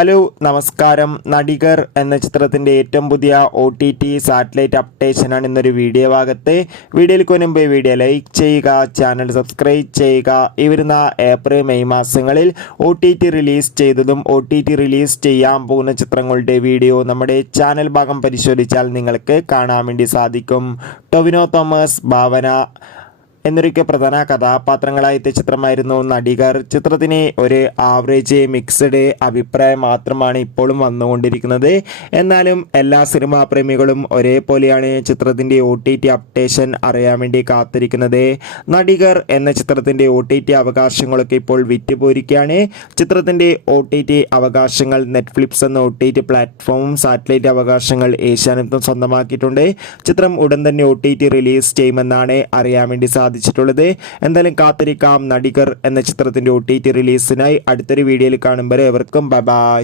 Hello നമസ്കാരം. നടികർ എന്ന ചിത്രത്തിൻ്റെ ഏറ്റവും പുതിയ OTT സാറ്റലൈറ്റ് അപ്ഡേഷനാണ് ഇന്നൊരു വീഡിയോ ഭാഗത്ത്. വീഡിയോയിലേക്ക് മുൻപ് വീഡിയോ ലൈക്ക് ചെയ്യുക, ചാനൽ സബ്സ്ക്രൈബ് ചെയ്യുക. ഈ വരുന്ന ഏപ്രിൽ മെയ് മാസങ്ങളിൽ OTT റിലീസ് ചെയ്തതും OTT റിലീസ് ചെയ്യാൻ പോകുന്ന ചിത്രങ്ങളുടെ വീഡിയോ നമ്മുടെ ചാനൽ ഭാഗം പരിശോധിച്ചാൽ നിങ്ങൾക്ക് കാണാൻ വേണ്ടി സാധിക്കും. ടൊവിനോ തോമസ്, ഭാവന എന്നൊക്കെ പ്രധാന കഥാപാത്രങ്ങളായ ചിത്രമായിരുന്നു നടികർ. ചിത്രത്തിന് ഒരു ആവറേജ് മിക്സഡ് അഭിപ്രായം മാത്രമാണ് ഇപ്പോഴും വന്നുകൊണ്ടിരിക്കുന്നത്. എന്നാലും എല്ലാ സിനിമാ പ്രേമികളും ഒരേപോലെയാണ് ചിത്രത്തിൻ്റെ OTT അപ്ഡേഷൻ അറിയാൻ വേണ്ടി കാത്തിരിക്കുന്നത്. നടികർ എന്ന ചിത്രത്തിൻ്റെ OTT അവകാശങ്ങളൊക്കെ ഇപ്പോൾ വിറ്റുപോയിരിക്കുകയാണ്. ചിത്രത്തിൻ്റെ OTT അവകാശങ്ങൾ നെറ്റ്ഫ്ലിക്സ് എന്ന OTT പ്ലാറ്റ്ഫോമും സാറ്റലൈറ്റ് അവകാശങ്ങൾ ഏഷ്യാനെറ്റും സ്വന്തമാക്കിയിട്ടുണ്ട്. ചിത്രം ഉടൻ തന്നെ OTT റിലീസ് ചെയ്യുമെന്നാണ് അറിയാൻ വേണ്ടി സാധിച്ചിട്ടുള്ളത്. എന്തായാലും കാത്തിരിക്കാം നടികർ എന്ന ചിത്രത്തിന്റെ OTT റിലീസിനായി. അടുത്തൊരു വീഡിയോയിൽ കാണുമ്പോൾ എവർക്കും ബൈ.